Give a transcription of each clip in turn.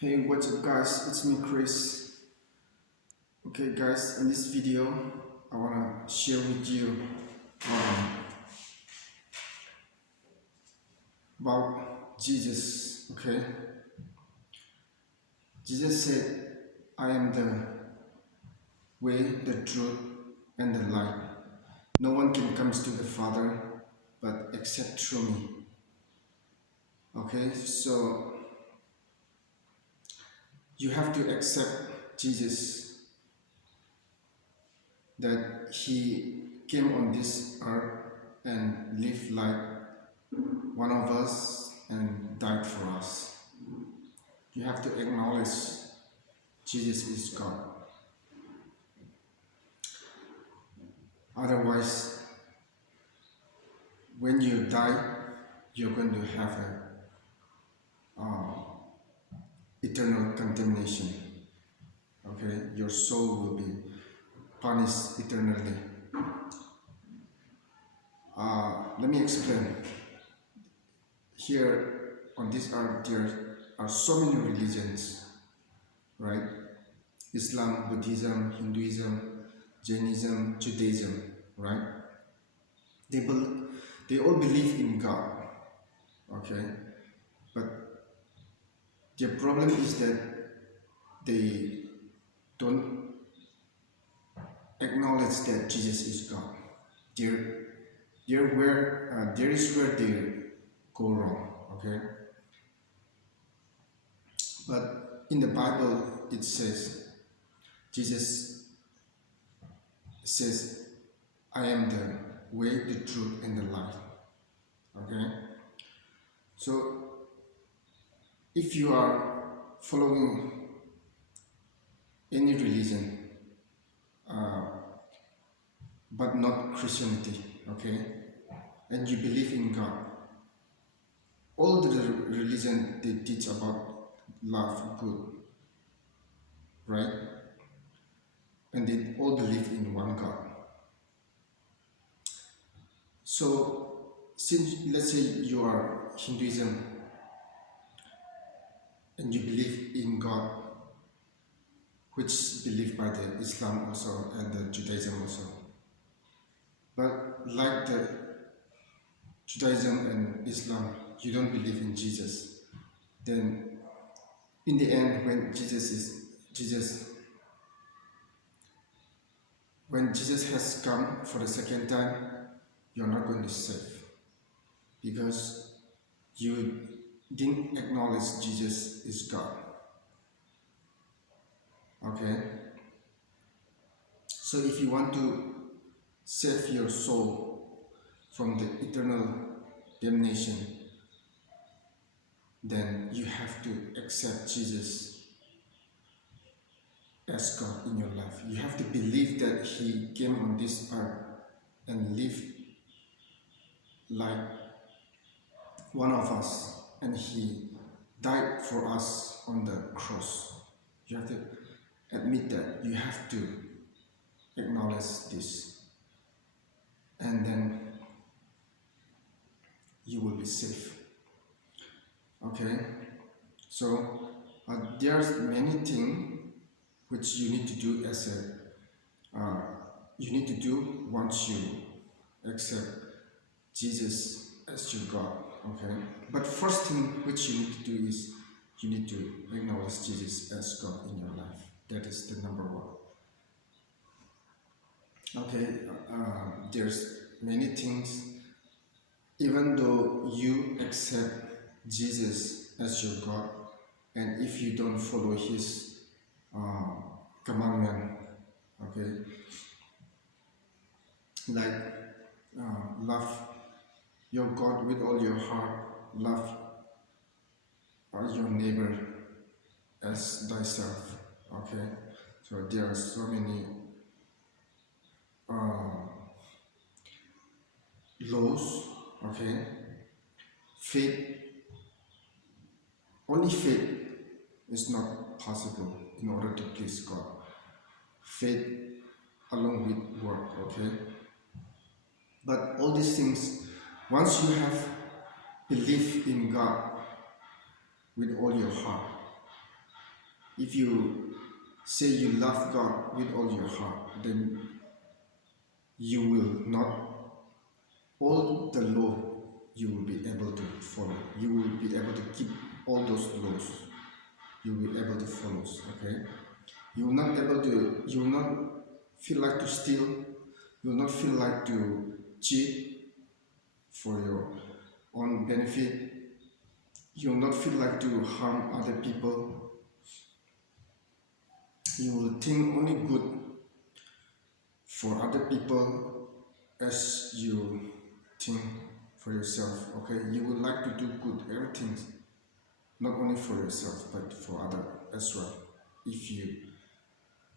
Hey, what's up guys? It's me Chris. Okay guys, in this video I wanna share with you um, about Jesus. Okay, Jesus said, "I am the way, the truth, and the light. No one can come to the Father but except through me." Okay, so you have to accept Jesus, that He came on this earth and lived like one of us and died for us. You have to acknowledge Jesus is God. Otherwise, when you die, you're going to have a eternal condemnation. Okay, your soul will be punished eternally. Let me explain. Here on this earth, there are so many religions, right? Islam, Buddhism, Hinduism, Jainism, Judaism, right? They, they all believe in God, okay? But their problem is that they don't acknowledge that Jesus is God. There is where they go wrong, okay? But in the Bible, it says, Jesus says, "I am the way, the truth, and the life." Okay? So if you are following any religion, but not Christianity, okay, and you believe in God, all the religion they teach about love, good, right? And they all believe in one God. So since, let's say you are Hinduism and you believe in God, which is believed by the Islam also and the Judaism also. But like the Judaism and Islam, you don't believe in Jesus. Then in the end, when Jesus has come for the second time, you're not going to save, because you didn't acknowledge Jesus is God. Okay? So if you want to save your soul from the eternal damnation, then you have to accept Jesus as God in your life. You have to believe that He came on this earth and lived like one of us, and He died for us on the cross. You have to admit that. You have to acknowledge this, and then you will be safe. Okay? So there's many things which you need to do you need to do once you accept Jesus as your God. Okay, but first thing which you need to do is you need to acknowledge Jesus as God in your life. That is the number one. Okay, there's many things. Even though you accept Jesus as your God, and if you don't follow His commandment, okay, like love your God with all your heart, love your neighbor as thyself. Okay, so there are so many laws. Okay, faith, only faith is not possible in order to please God. Faith along with work. Okay, but all these things, once you have belief in God with all your heart, If you say you love God with all your heart, then you will not, all the law you will be able to follow. You will be able to keep all those laws. You will be able to follow, okay? You will not feel like to steal. You will not feel like to cheat for your own benefit. You will not feel like to harm other people. You will think only good for other people as you think for yourself, okay? You would like to do good everything, not only for yourself but for others as well. If you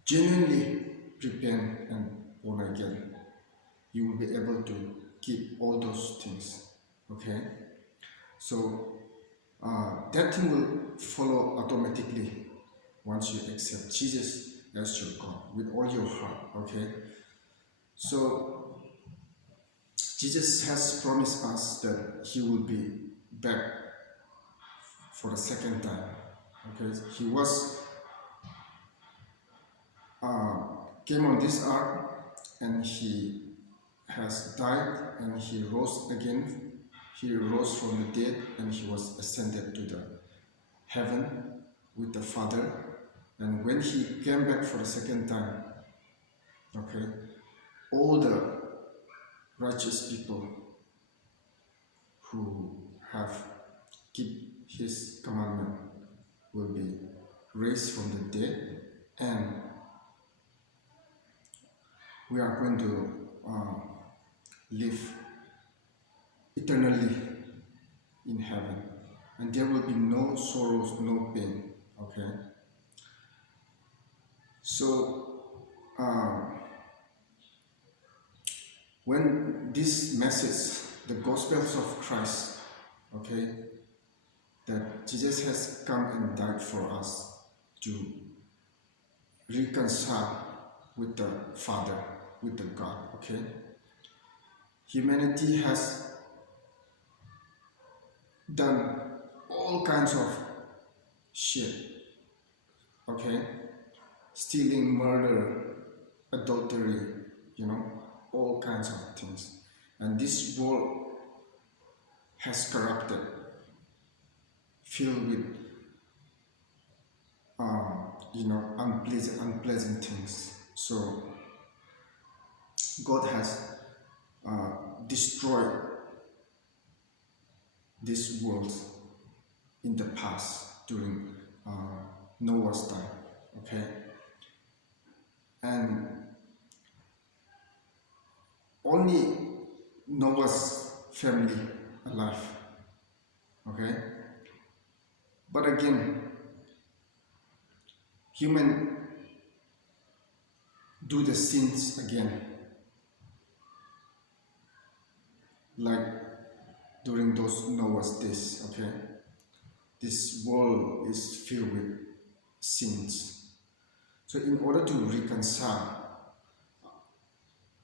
genuinely repent and born again, you will be able to keep all those things, okay? So that thing will follow automatically once you accept Jesus as your God with all your heart, okay? So Jesus has promised us that He will be back for the second time, okay? He came on this earth and He has died and He rose again. He rose from the dead and He was ascended to the heaven with the Father. And when He came back for the second time, okay, all the righteous people who have keep His commandment will be raised from the dead, and we are going to live eternally in heaven, and there will be no sorrows, no pain, okay? So when this message, the Gospels of Christ, okay, that Jesus has come and died for us to reconcile with the Father, with the God, okay? Humanity has done all kinds of shit, okay? Stealing, murder, adultery, all kinds of things. And this world has corrupted, filled with unpleasant things. So God has destroyed this world in the past during Noah's time, okay? And only Noah's family alive, okay? But again, human do the sins again, like during those Noah's days, okay? This world is filled with sins. So in order to reconcile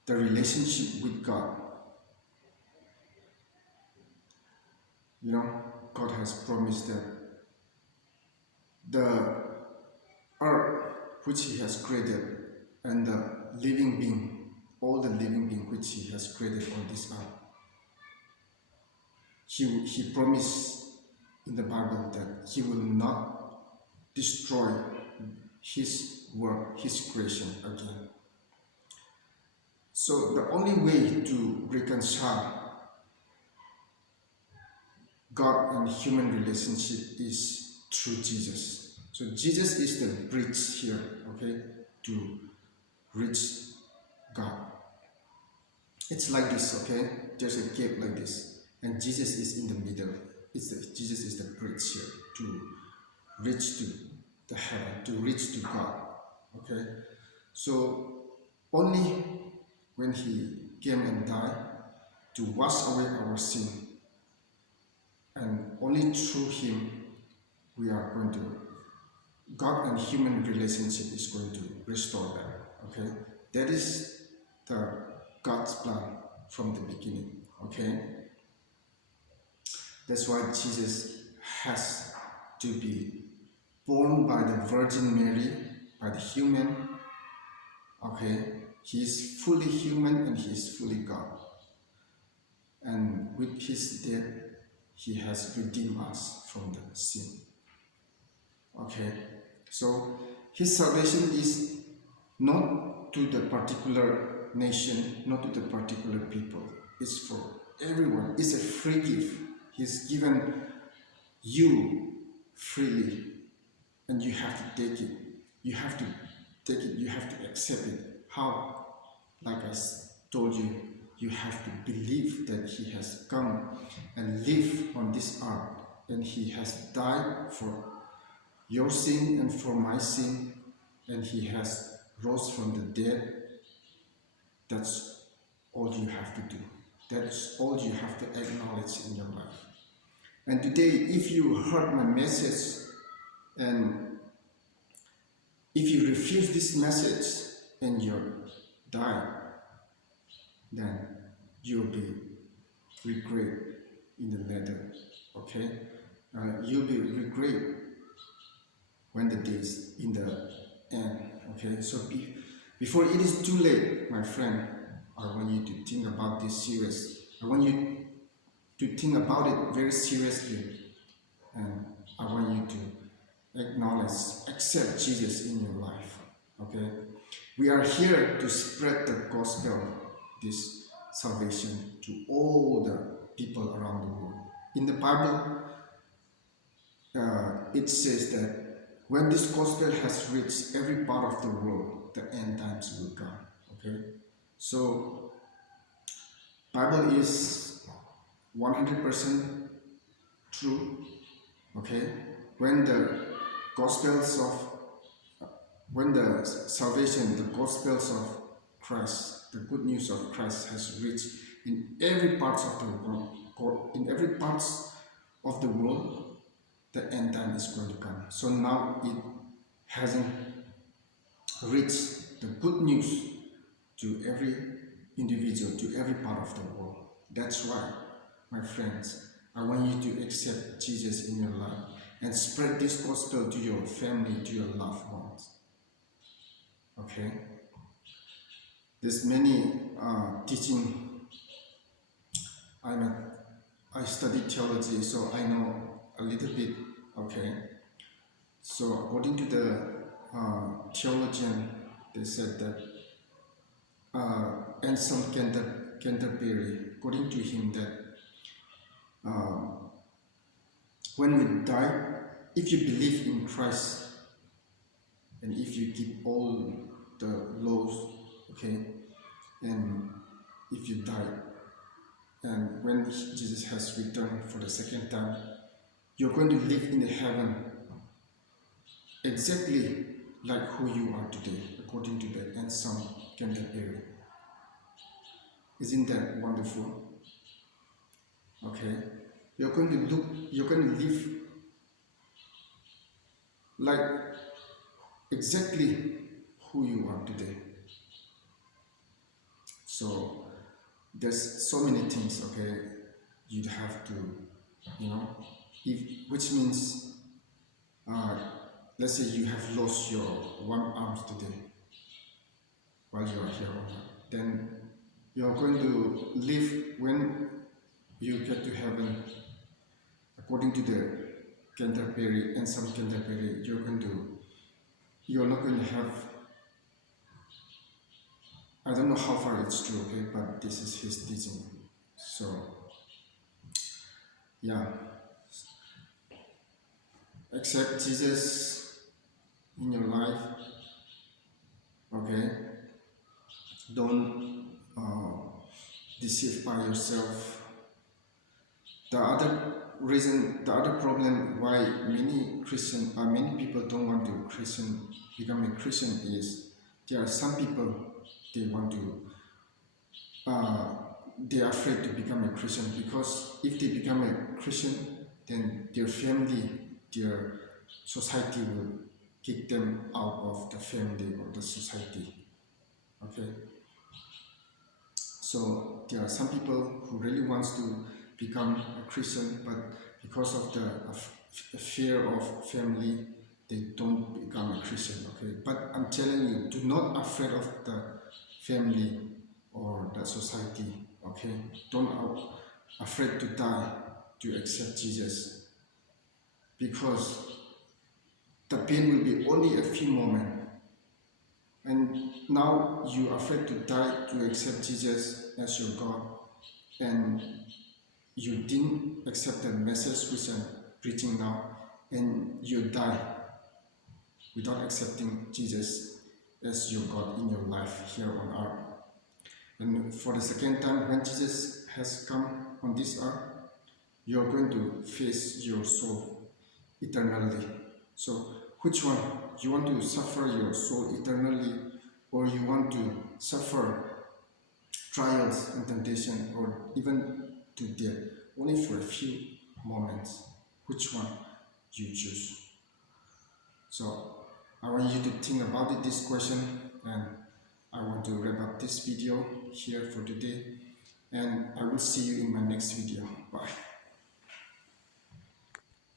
the relationship with God, God has promised that the earth which He has created and the living being, all the living being which He has created on this earth, He promised in the Bible that He will not destroy His work, His creation again. So the only way to reconcile God and human relationship is through Jesus. So Jesus is the bridge here, okay, to reach God. It's like this, okay? There's a gap like this, and Jesus is in the middle. Jesus is the bridge here to reach to the heaven, to reach to God, okay? So only when He came and died to wash away our sin, and only through Him we are going to, God and human relationship is going to restore that, okay? That is the God's plan from the beginning, okay? That's why Jesus has to be born by the Virgin Mary, by the human. Okay, he is fully human and he is fully God. And with his death, he has redeemed us from the sin. Okay, so his salvation is not to the particular nation, not to the particular people. It's for everyone. It's a free gift. He's given you freely, and you have to take it. You have to take it. You have to accept it. How? Like I told you, you have to believe that he has come and lived on this earth, and he has died for your sin and for my sin, and he has rose from the dead. That's all you have to do. That's all you have to acknowledge in your life. And today, if you heard my message and if you refuse this message and you die, then you'll be regret in the later. Okay? You'll be regret when the days in the end. Okay? So before it is too late, my friend, I want you to think about this serious. I want you to think about it very seriously, and I want you to acknowledge, accept Jesus in your life. Okay, we are here to spread the gospel, this salvation, to all the people around the world. In the Bible, it says that when this gospel has reached every part of the world, the end times will come. Okay, so Bible is 100% true. Okay, when the gospels of, when the salvation, the gospels of Christ, the good news of Christ has reached in every part of the world, in every part of the world, the end time is going to come. So now it hasn't reached the good news to every individual, to every part of the world. That's why, my friends, I want you to accept Jesus in your life and spread this gospel to your family, to your loved ones. Okay? There's many teaching. I studied theology, so I know a little bit. Okay? So according to the theologian, they said that Anselm Canterbury, according to him, that when we die, if you believe in Christ and if you keep all the laws, okay, and if you die, and when Jesus has returned for the second time, you're going to live in the heaven exactly like who you are today, according to the Anselm Canterbury. Isn't that wonderful? Okay, you're going to live like exactly who you are today. So there's so many things, okay, you'd have to, which means, let's say you have lost your one arm today while you are here on earth, then you're going to live when you get to heaven, according to the Canterbury and some Canterbury, you're not going to have, I don't know how far it's true, okay, but this is his teaching. So, yeah, accept Jesus in your life, okay, don't deceive by yourself. The other problem why many people don't want to become a Christian is there are some people they want to they are afraid to become a Christian, because if they become a Christian, then their family, their society will kick them out of the family or the society. Okay. So there are some people who really wants to become a Christian, but because of the fear of family, they not afraid of the family or the society, okay? Don't afraid to die to accept Jesus, because the pain will be only a few moments. And now you are afraid to die to accept Jesus as your God, and you didn't accept the message which I'm preaching now, and you die without accepting Jesus as your God in your life here on earth. And for the second time, when Jesus has come on this earth, you are going to face your soul eternally. So which one? You want to suffer your soul eternally, or you want to suffer trials and temptation, or even to death, only for a few moments? Which one you choose? So I want you to think about it, this question, and I want to wrap up this video here for today, and I will see you in my next video.